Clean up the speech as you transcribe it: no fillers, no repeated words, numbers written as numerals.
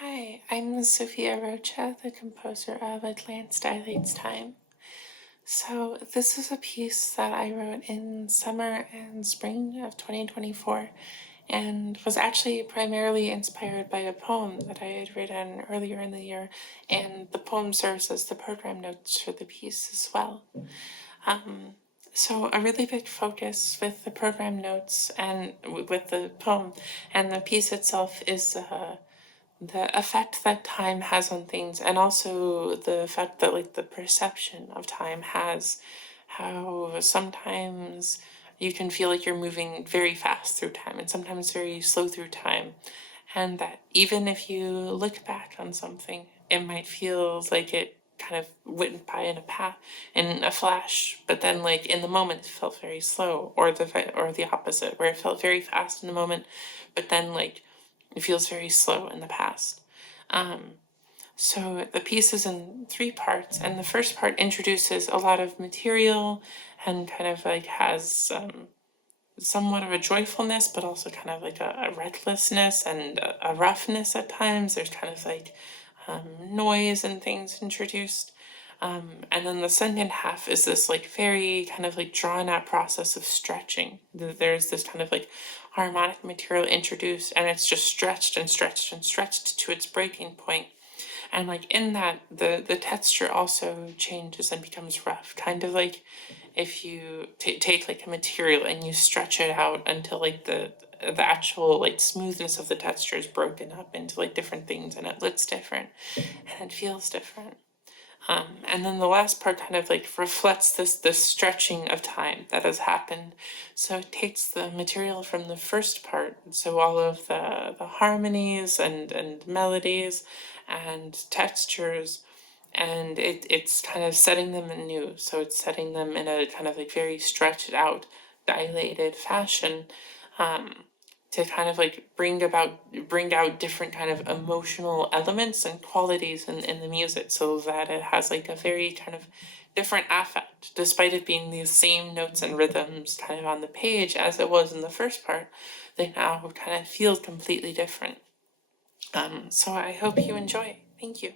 Hi, I'm Sofía Rocha, the composer of A Glance Dilates Time. So, this is a piece that I wrote in summer and spring of 2024 and was actually primarily inspired by a poem that I had written earlier in the year, and the poem serves as the program notes for the piece as well. So, a really big focus with the program notes and with the poem and the piece itself is the effect that time has on things, and also the effect that the perception of time has. How sometimes you can feel like you're moving very fast through time and sometimes very slow through time, and that even if you look back on something, it might feel like it kind of went by in a flash, but then in the moment it felt very slow, or the opposite, where it felt very fast in the moment, but then it feels very slow in the past. So the piece is in three parts, and the first part introduces a lot of material and kind of has somewhat of a joyfulness, but also kind of a recklessness and a roughness at times. There's kind of noise and things introduced. And then the second half is this very kind of drawn out process of stretching. There's this kind of harmonic material introduced, and it's just stretched and stretched and stretched to its breaking point. And in that, the texture also changes and becomes rough, kind of like if you take a material and you stretch it out until the actual smoothness of the texture is broken up into different things, and it looks different and it feels different. And then the last part kind of reflects this stretching of time that has happened. So it takes the material from the first part, so all of the harmonies and melodies and textures, and it's kind of setting them anew. So it's setting them in a kind of very stretched out, dilated fashion, to kind of bring out different kind of emotional elements and qualities in the music, so that it has a very kind of different affect, despite it being these same notes and rhythms kind of on the page as it was in the first part. They now kind of feel completely different. So I hope you enjoy. Thank you.